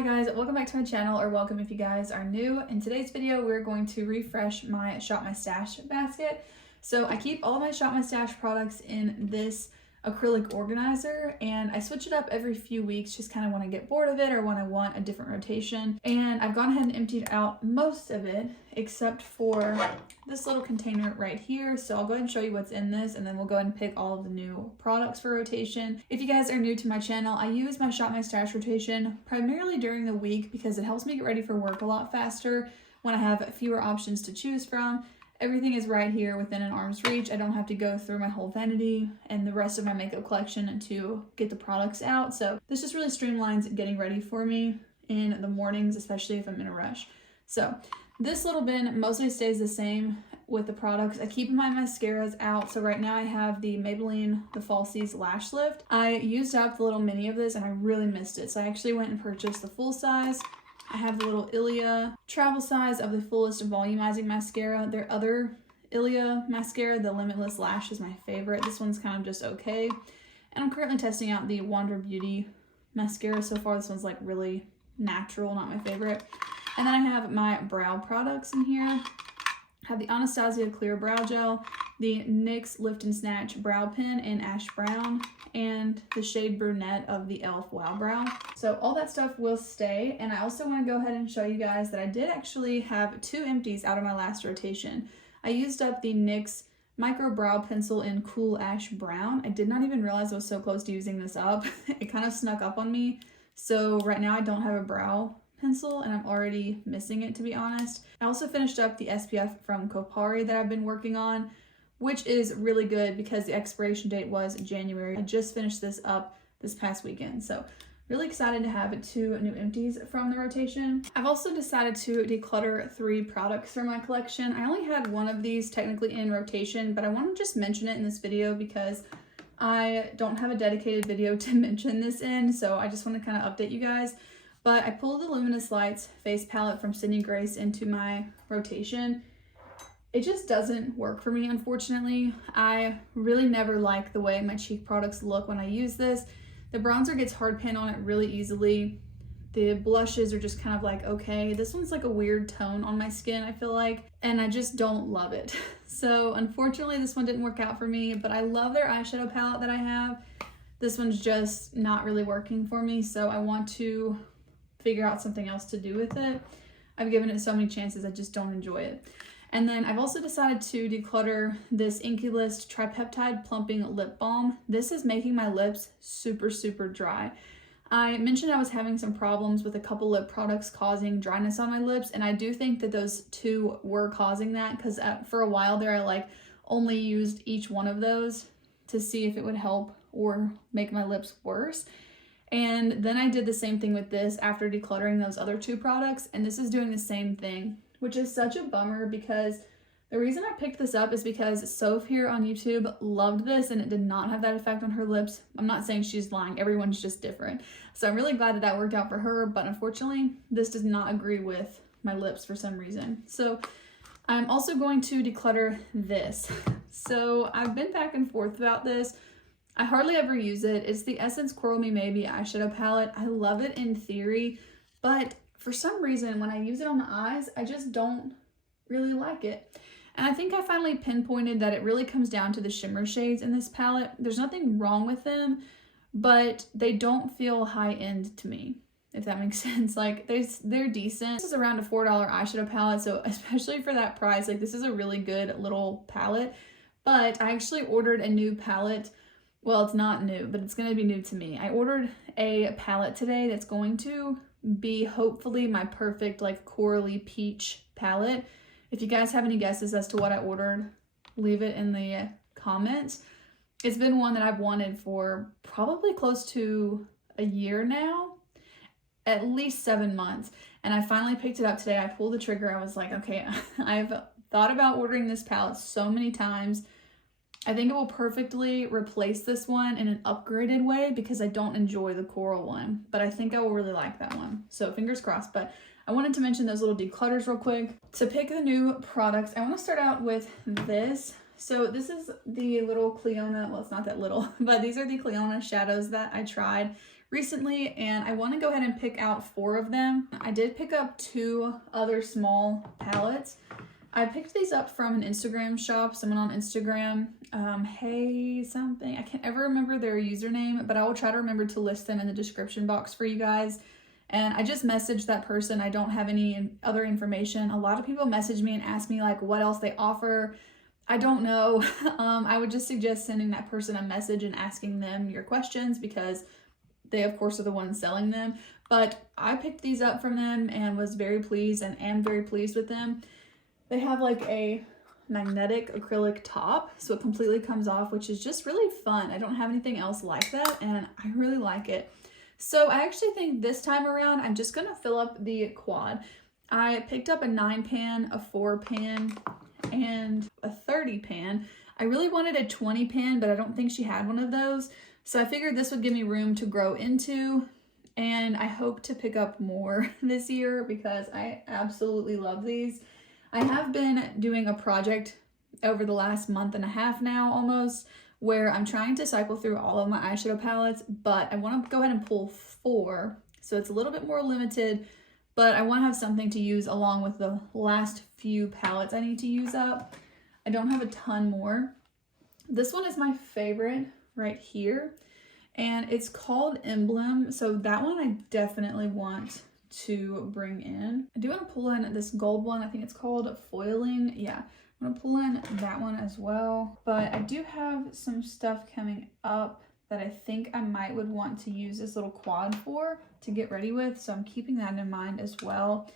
Hi guys, welcome back to my channel, or welcome if you guys are new. In today's video, we're going to refresh my Shop My Stash basket. So I keep all of my Shop My Stash products in this acrylic organizer, and I switch it up every few weeks just kind of when I get bored of it or when I want a different rotation. And I've gone ahead and emptied out most of it except for this little container right here. So I'll go ahead and show you what's in this, and then we'll go ahead and pick all of the new products for rotation. If you guys are new to my channel, I use my Shop My Stash rotation primarily during the week because it helps me get ready for work a lot faster when I have fewer options to choose from. Everything is right here within an arm's reach. I don't have to go through my whole vanity and the rest of my makeup collection to get the products out. So this just really streamlines getting ready for me in the mornings, especially if I'm in a rush. So this little bin mostly stays the same with the products. I keep my mascaras out. So right now I have the Maybelline The Falsies Lash Lift. I used up the little mini of this and I really missed it. So I actually went and purchased the full size. I have the little Ilia travel size of the Fullest Volumizing Mascara. Their other Ilia mascara, the Limitless Lash, is my favorite. This one's kind of just okay. And I'm currently testing out the Wander Beauty mascara. So far, this one's like really natural, not my favorite. And then I have my brow products in here. I have the Anastasia Clear Brow Gel, the NYX Lift and Snatch Brow Pen in Ash Brown, and the shade Brunette of the e.l.f. Wow Brow. So all that stuff will stay. And I also want to go ahead and show you guys that I did actually have 2 empties out of my last rotation. I used up the NYX Micro Brow Pencil in Cool Ash Brown. I did not even realize I was so close to using this up. It kind of snuck up on me. So right now I don't have a brow pencil and I'm already missing it, to be honest. I also finished up the SPF from Kopari that I've been working on, which is really good because the expiration date was January. I just finished this up this past weekend. So really excited to have 2 new empties from the rotation. I've also decided to declutter 3 products from my collection. I only had 1 of these technically in rotation, but I want to just mention it in this video because I don't have a dedicated video to mention this in. So I just want to kind of update you guys. But I pulled the Luminous Lights face palette from Sydney Grace into my rotation. It just doesn't work for me, unfortunately. I really never like the way my cheek products look when I use this. The bronzer gets hard pan on it really easily. The blushes are just kind of like, okay. This one's like a weird tone on my skin, I feel like, and I just don't love it. So unfortunately, this one didn't work out for me, but I love their eyeshadow palette that I have. This one's just not really working for me, so I want to figure out something else to do with it. I've given it so many chances, I just don't enjoy it. And then I've also decided to declutter this Inkey List Tripeptide Plumping Lip Balm. This is making my lips super, super dry. I mentioned I was having some problems with a couple lip products causing dryness on my lips, and I do think that those 2 were causing that because for a while there I like only used each one of those to see if it would help or make my lips worse. And then I did the same thing with this after decluttering those other 2 products, and this is doing the same thing, which is such a bummer because the reason I picked this up is because Soph here on YouTube loved this and it did not have that effect on her lips. I'm not saying she's lying, everyone's just different. So I'm really glad that that worked out for her, but unfortunately this does not agree with my lips for some reason. So I'm also going to declutter this. So I've been back and forth about this. I hardly ever use it. It's the Essence Coral Me Maybe eyeshadow palette. I love it in theory, but for some reason when I use it on the eyes, I just don't really like it. And I think I finally pinpointed that it really comes down to the shimmer shades in this palette. There's nothing wrong with them, but they don't feel high-end to me, if that makes sense. Like they're decent. This is around a $4 eyeshadow palette, so especially for that price, like this is a really good little palette. But I actually ordered a new palette. Well, it's not new, but it's going to be new to me. I ordered a palette today that's going to be hopefully my perfect like corally peach palette. If you guys have any guesses as to what I ordered, leave it in the comments. It's been one that I've wanted for probably close to a year now, at least 7 months. And I finally picked it up today. I pulled the trigger. I was like, okay, I've thought about ordering this palette so many times. I think it will perfectly replace this one in an upgraded way because I don't enjoy the coral one, but I think I will really like that one. So fingers crossed. But I wanted to mention those little declutters real quick. To pick the new products, I want to start out with this. So this is the little Cliona, well, it's not that little, but these are the Cliona shadows that I tried recently, and I want to go ahead and pick out 4 of them. I did pick up 2 other small palettes. I picked these up from an Instagram shop, someone on Instagram, hey something, I can't ever remember their username, but I will try to remember to list them in the description box for you guys. And I just messaged that person. I don't have any other information. A lot of people message me and ask me like what else they offer. I don't know. I would just suggest sending that person a message and asking them your questions, because they of course are the ones selling them. But I picked these up from them and was very pleased, and am very pleased with them. They have like a magnetic acrylic top, so it completely comes off, which is just really fun. I don't have anything else like that, and I really like it. So I actually think this time around, I'm just gonna fill up the quad. I picked up a 9 pan, a 4 pan, and a 30 pan. I really wanted a 20 pan, but I don't think she had one of those. So I figured this would give me room to grow into, and I hope to pick up more this year because I absolutely love these. I have been doing a project over the last month and a half now almost, where I'm trying to cycle through all of my eyeshadow palettes, but I want to go ahead and pull 4, so it's a little bit more limited, but I want to have something to use along with the last few palettes I need to use up. I don't have a ton more. This one is my favorite right here, and it's called Emblem, so that one I definitely want to bring in. I do want to pull in this gold one. I think it's called Foiling. Yeah, I'm gonna pull in that one as well. But I do have some stuff coming up that I think I would want to use this little quad for to get ready with, so I'm keeping that in mind as well.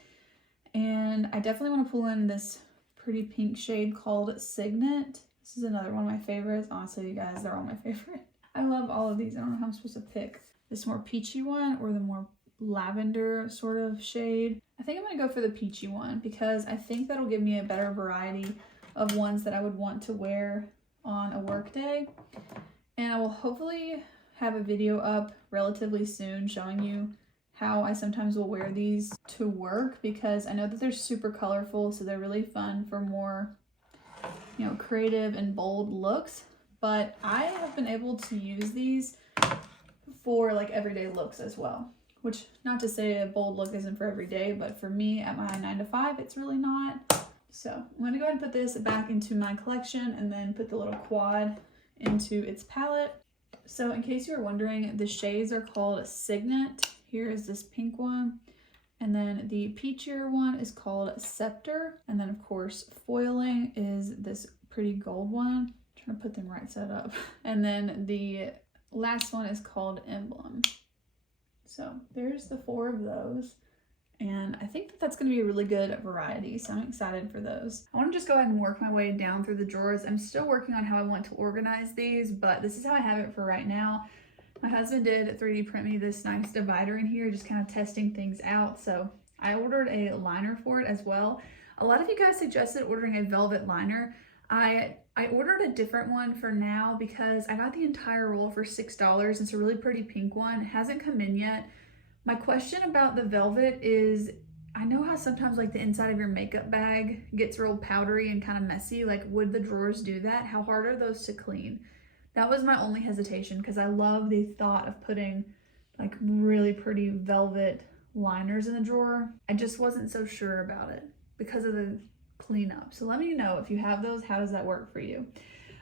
And I definitely want to pull in this pretty pink shade called Signet. This is another one of my favorites. Honestly, you guys, they're all my favorite. I love all of these. I don't know how I'm supposed to pick this more peachy one or the more lavender sort of shade. I think I'm gonna go for the peachy one because I think that'll give me a better variety of ones that I would want to wear on a work day. And I will hopefully have a video up relatively soon showing you how I sometimes will wear these to work, because I know that they're super colorful, so they're really fun for more, you know, creative and bold looks. But I have been able to use these for like everyday looks as well, which, not to say a bold look isn't for every day, but for me at my 9 to 5, it's really not. So I'm gonna go ahead and put this back into my collection and then put the little quad into its palette. So in case you were wondering, the shades are called Signet. Here is this pink one. And then the peachier one is called Scepter. And then of course, Foiling is this pretty gold one. I'm trying to put them right side up. And then the last one is called Emblem. So there's the 4 of those. And I think that that's going to be a really good variety, so I'm excited for those. I want to just go ahead and work my way down through the drawers. I'm still working on how I want to organize these, but this is how I have it for right now. My husband did 3D print me this nice divider in here, just kind of testing things out. So I ordered a liner for it as well. A lot of you guys suggested ordering a velvet liner. I ordered a different one for now because I got the entire roll for $6. It's a really pretty pink one. It hasn't come in yet. My question about the velvet is, I know how sometimes like the inside of your makeup bag gets real powdery and kind of messy. Like, would the drawers do that? How hard are those to clean? That was my only hesitation, because I love the thought of putting like really pretty velvet liners in the drawer. I just wasn't so sure about it because of the cleanup. So let me know if you have those, how does that work for you?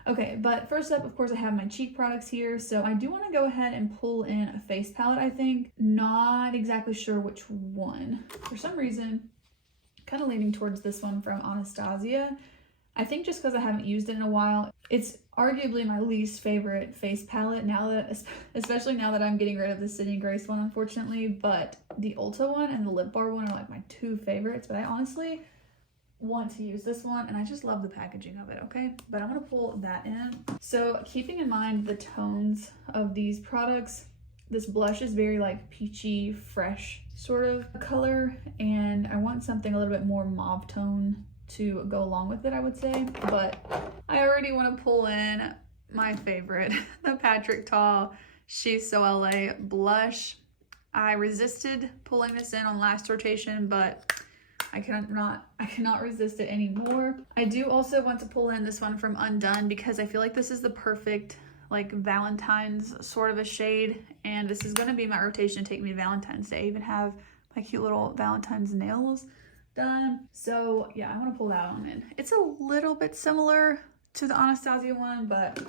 Okay, but first up, of course, I have my cheek products here. So I do want to go ahead and pull in a face palette, I think. Not exactly sure which one. For some reason, kind of leaning towards this one from Anastasia. I think just because I haven't used it in a while. It's arguably my least favorite face palette now that, especially now that I'm getting rid of the Sydney Grace one, unfortunately. But the Ulta one and the Lip Bar one are like my 2 favorites. But I honestly want to use this one, and I just love the packaging of it, okay? But I'm gonna pull that in. So keeping in mind the tones of these products, this blush is very like peachy, fresh sort of color, and I want something a little bit more mauve tone to go along with it, I would say. But I already want to pull in my favorite, the Patrick Ta She's So LA blush. I resisted pulling this in on last rotation, but I cannot resist it anymore. I do also want to pull in this one from Undone because I feel like this is the perfect like Valentine's sort of a shade. And this is going to be my rotation to take me to Valentine's Day. I even have my cute little Valentine's nails done. So yeah, I want to pull that one in. It's a little bit similar to the Anastasia one, but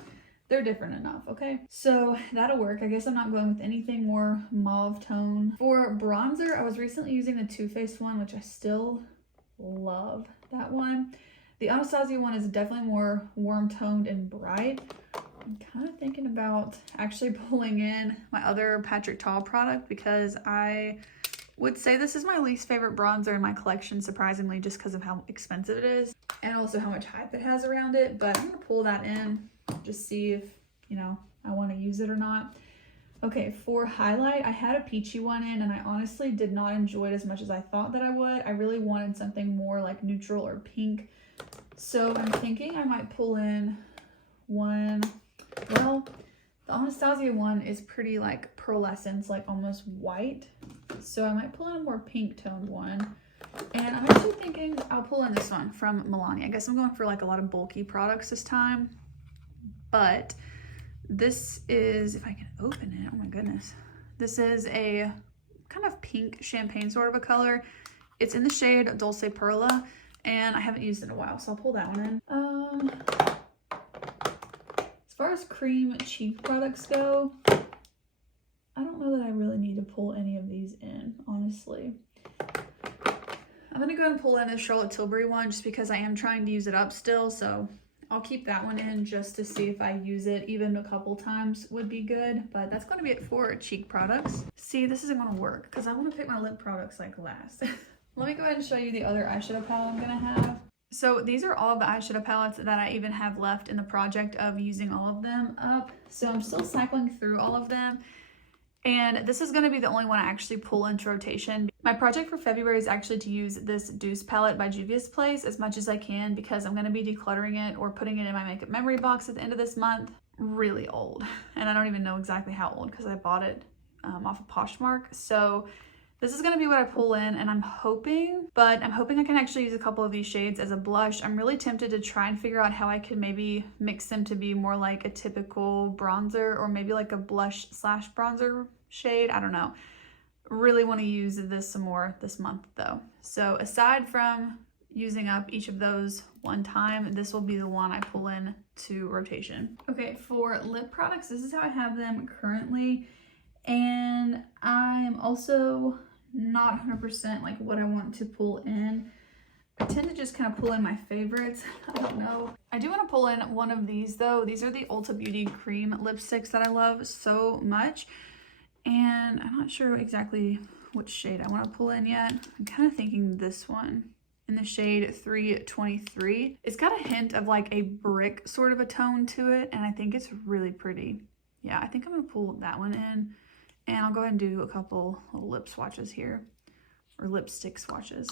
they're different enough, okay? So that'll work. I guess I'm not going with anything more mauve tone. For bronzer, I was recently using the Too Faced one, which I still love that one. The Anastasia one is definitely more warm toned and bright. I'm kind of thinking about actually pulling in my other Patrick Ta product because I would say this is my least favorite bronzer in my collection, surprisingly, just because of how expensive it is and also how much hype it has around it. But I'm gonna pull that in, just see if, you know, I want to use it or not. Okay, for highlight, I had a peachy one in and I honestly did not enjoy it as much as I thought that I would. I really wanted something more like neutral or pink. So I'm thinking I might pull in one, well, the Anastasia one is pretty like pearlescent, like almost white. So I might pull in a more pink toned one. And I'm actually thinking I'll pull in this one from Milani. I guess I'm going for like a lot of bulky products this time. But this is, if I can open it, oh my goodness. This is a kind of pink champagne sort of a color. It's in the shade Dulce Perla. And I haven't used it in a while, so I'll pull that one in. As far as cream cheek products go, I don't know that I really need to pull any of these in, honestly. I'm gonna go ahead and pull in this Charlotte Tilbury one just because I am trying to use it up still, so I'll keep that one in just to see if I use it even a couple times would be good, but that's gonna be it for cheek products. See, this isn't gonna work because I wanna pick my lip products like last. Let me go ahead and show you the other eyeshadow palette I'm gonna have. So these are all of the eyeshadow palettes that I even have left in the project of using all of them up. So I'm still cycling through all of them. And this is gonna be the only one I actually pull into rotation. My project for February is actually to use this Deuce palette by Juvia's Place as much as I can because I'm gonna be decluttering it or putting it in my makeup memory box at the end of this month. Really old. And I don't even know exactly how old because I bought it off of Poshmark. So this is going to be what I pull in, and I'm hoping I can actually use a couple of these shades as a blush. I'm really tempted to try and figure out how I could maybe mix them to be more like a typical bronzer or maybe like a blush slash bronzer shade. I don't know. Really want to use this some more this month though. So aside from using up each of those one time, this will be the one I pull in to rotation. Okay, for lip products, this is how I have them currently. And I'm also not 100% like what I want to pull in. I tend to just kind of pull in my favorites. I don't know. I do want to pull in one of these though. These are the Ulta Beauty cream lipsticks that I love so much. And I'm not sure exactly which shade I want to pull in yet. I'm kind of thinking this one in the shade 323. It's got a hint of like a brick sort of a tone to it. And I think it's really pretty. Yeah, I think I'm going to pull that one in. And I'll go ahead and do a couple little lip swatches here, or lipstick swatches.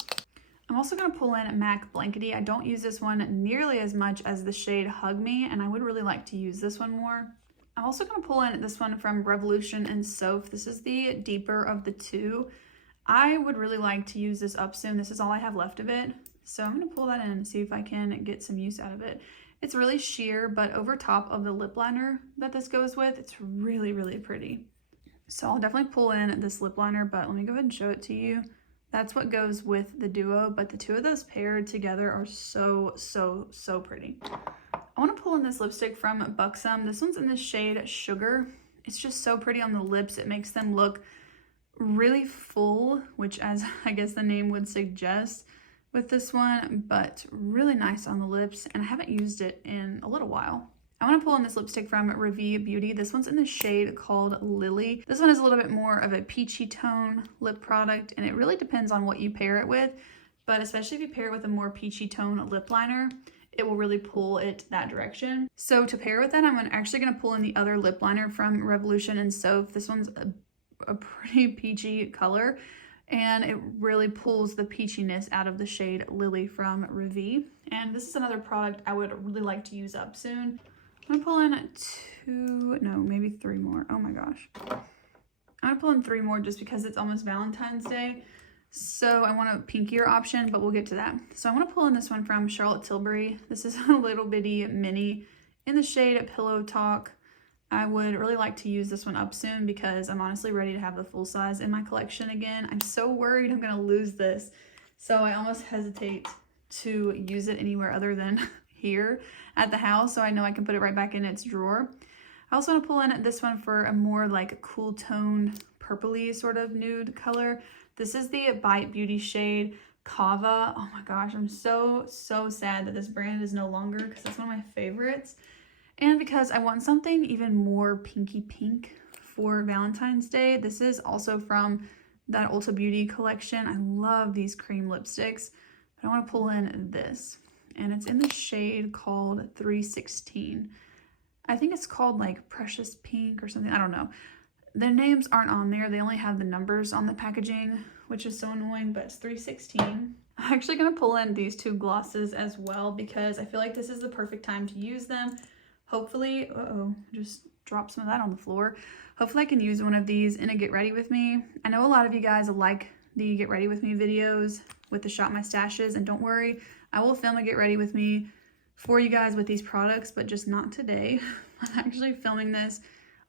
I'm also going to pull in MAC Blankety. I don't use this one nearly as much as the shade Hug Me, and I would really like to use this one more. I'm also going to pull in this one from Revolution and Soph. This is the deeper of the two. I would really like to use this up soon. This is all I have left of it. So I'm going to pull that in and see if I can get some use out of it. It's really sheer, but over top of the lip liner that this goes with, it's really, really pretty. So I'll definitely pull in this lip liner, but let me go ahead and show it to you. That's what goes with the duo, but the two of those paired together are so, so, so pretty. I want to pull in this lipstick from Buxom. This one's in the shade Sugar. It's just so pretty on the lips. It makes them look really full, which as I guess the name would suggest with this one, but really nice on the lips, and I haven't used it in a little while. I want to pull in this lipstick from Revi Beauty. This one's in the shade called Lily. This one is a little bit more of a peachy tone lip product, and it really depends on what you pair it with, but especially if you pair it with a more peachy tone lip liner, it will really pull it that direction. So to pair with that, I'm actually going to pull in the other lip liner from Revolution and Soph. This one's a pretty peachy color, and it really pulls the peachiness out of the shade Lily from Revi. And this is another product I would really like to use up soon. I'm gonna pull in maybe three more. Oh my gosh. I'm gonna pull in three more just because it's almost Valentine's Day. So I want a pinkier option, but we'll get to that. So I want to pull in this one from Charlotte Tilbury. This is a little bitty mini in the shade Pillow Talk. I would really like to use this one up soon because I'm honestly ready to have the full size in my collection again. I'm so worried I'm gonna lose this. So I almost hesitate to use it anywhere other than here at the house, so I know I can put it right back in its drawer. I also want to pull in this one for a more like cool toned purpley sort of nude color. This is the Bite Beauty shade Kava. Oh my gosh, I'm so sad that this brand is no longer, because that's one of my favorites. And because I want something even more pinky pink for Valentine's Day. This is also from that Ulta Beauty collection. I love these cream lipsticks, but I want to pull in this. And it's in the shade called 316. I think it's called like Precious Pink or something. I don't know. The names aren't on there. They only have the numbers on the packaging, which is so annoying, but it's 316. I'm actually going to pull in these two glosses as well because I feel like this is the perfect time to use them. Hopefully, just dropped some of that on the floor. Hopefully I can use one of these in a get ready with me. I know a lot of you guys like the get ready with me videos with the shop my stashes, and don't worry, I will film a get ready with me for you guys with these products, but just not today. I'm actually filming this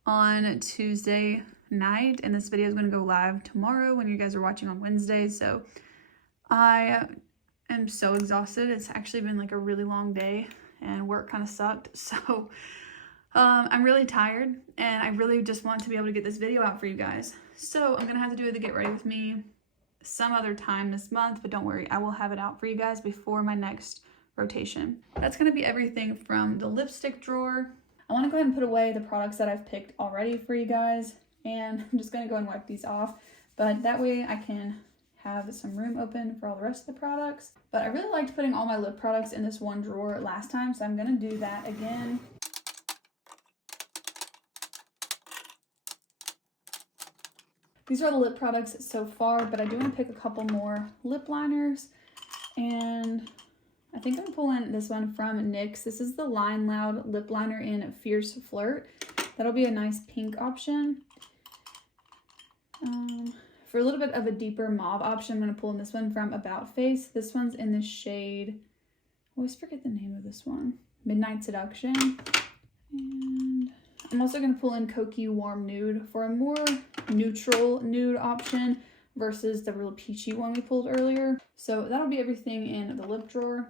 on Tuesday night, and this video is going to go live tomorrow when you guys are watching on Wednesday. So I am so exhausted. It's actually been like a really long day and work kind of sucked. So I'm really tired and I really just want to be able to get this video out for you guys. So I'm going to have to do the get ready with me some other time this month, but don't worry, I will have it out for you guys before my next rotation. That's going to be everything from the lipstick drawer. I want to go ahead and put away the products that I've picked already for you guys, and I'm just going to go and wipe these off, but that way I can have some room open for all the rest of the products. But I really liked putting all my lip products in this one drawer last time, so I'm going to do that again. These are the lip products so far, but I do want to pick a couple more lip liners, and I think I'm pulling this one from NYX. This is the Line Loud lip liner in Fierce Flirt. That'll be a nice pink option. For a little bit of a deeper mauve option, I'm going to pull in this one from About Face. This one's in the shade, I always forget the name of this one, Midnight Seduction. And I'm also going to pull in Cokie Warm Nude for a more neutral nude option versus the real peachy one we pulled earlier. So that'll be everything in the lip drawer.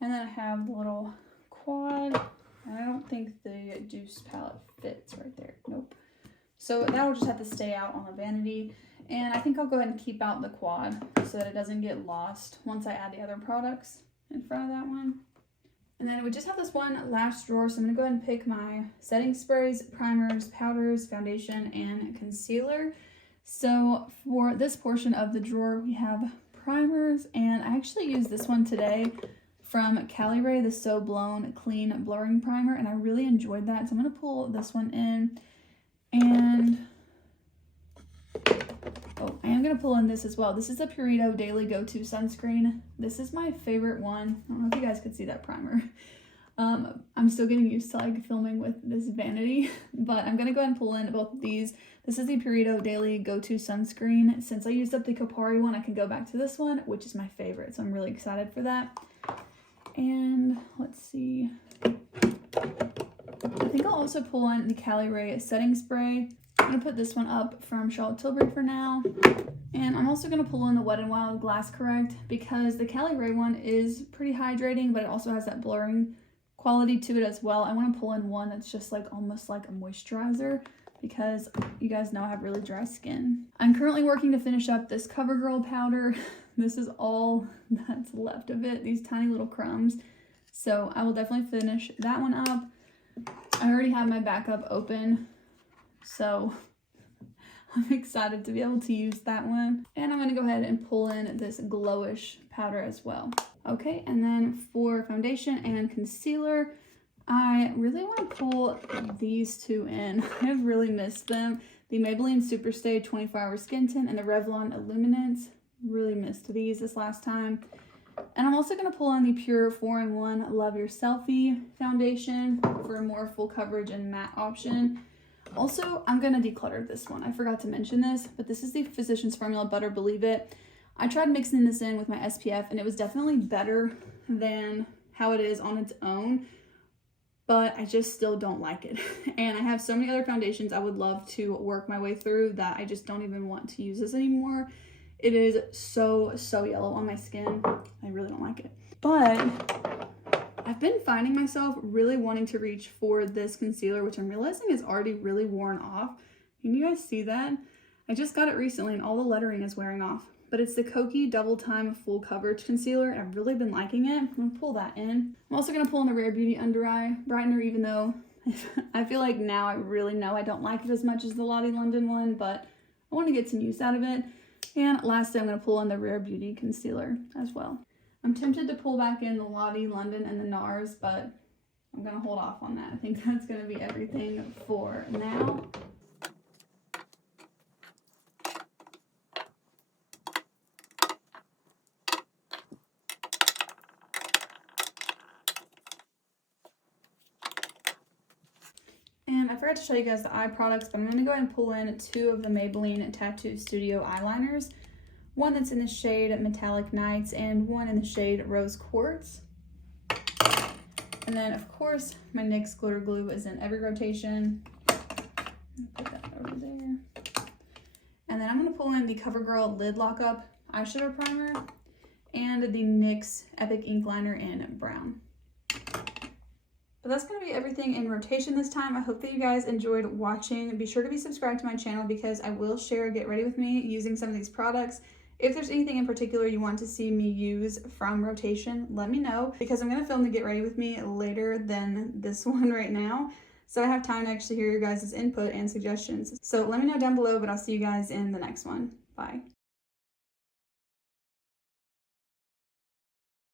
And then I have the little quad, and I don't think the Deuce palette fits right there. Nope. So that'll just have to stay out on the Vanity. And I think I'll go ahead and keep out the quad so that it doesn't get lost once I add the other products in front of that one. And then we just have this one last drawer, so I'm going to go ahead and pick my setting sprays, primers, powders, foundation, and concealer. So for this portion of the drawer, we have primers, and I actually used this one today from Cali Ray, the So Blown Clean Blurring Primer, and I really enjoyed that. So I'm going to pull this one in, and I am going to pull in this as well. This is a Purito Daily Go-To Sunscreen. This is my favorite one. I don't know if you guys could see that primer. I'm still getting used to like filming with this Vanity, but I'm going to go ahead and pull in both of these. This is the Purito Daily Go-To Sunscreen. Since I used up the Kopari one, I can go back to this one, which is my favorite. So I'm really excited for that. And let's see. I think I'll also pull in the Cali Ray setting spray. I'm going to put this one up from Charlotte Tilbury for now. And I'm also going to pull in the Wet n Wild Glass Correct because the Cali Ray one is pretty hydrating, but it also has that blurring quality to it as well. I want to pull in one that's just like almost like a moisturizer because you guys know I have really dry skin. I'm currently working to finish up this CoverGirl powder. This is all that's left of it, these tiny little crumbs. So I will definitely finish that one up. I already have my backup open, so I'm excited to be able to use that one. And I'm going to go ahead and pull in this glowish powder as well. Okay, and then for foundation and concealer, I really want to pull these two in. I've really missed them. The Maybelline Superstay 24-Hour Skin Tint and the Revlon Illuminance. Really missed these this last time. And I'm also going to pull in the Pure 4-in-1 Love Your Selfie foundation for a more full coverage and matte option. Also, I'm going to declutter this one. I forgot to mention this, but this is the Physicians Formula Butter Believe It. I tried mixing this in with my SPF, and it was definitely better than how it is on its own, but I just still don't like it. And I have so many other foundations I would love to work my way through that I just don't even want to use this anymore. It is so yellow on my skin. I really don't like it. But I've been finding myself really wanting to reach for this concealer, which I'm realizing is already really worn off. Can you guys see that? I just got it recently and all the lettering is wearing off. But it's the Kokie Double Time Full Coverage Concealer, and I've really been liking it. I'm gonna pull that in. I'm also gonna pull in the Rare Beauty Under Eye Brightener, even though I feel like now I really know I don't like it as much as the Lottie London one, but I want to get some use out of it. And lastly, I'm gonna pull in the Rare Beauty Concealer as well. I'm tempted to pull back in the Lottie London and the NARS, but I'm gonna hold off on that. I think that's gonna be everything for now. And I forgot to show you guys the eye products, but I'm going to go ahead and pull in 2 of the Maybelline Tattoo Studio eyeliners. One that's in the shade Metallic Nights and one in the shade Rose Quartz. And then, of course, my NYX glitter glue is in every rotation. Put that over there. And then I'm going to pull in the CoverGirl Lid Lockup Eyeshadow Primer and the NYX Epic Ink Liner in brown. But that's going to be everything in rotation this time. I hope that you guys enjoyed watching. Be sure to be subscribed to my channel because I will share Get Ready With Me using some of these products. If there's anything in particular you want to see me use from rotation, let me know because I'm going to film the Get Ready With Me later than this one right now. So I have time to actually hear your guys' input and suggestions. So let me know down below, but I'll see you guys in the next one. Bye.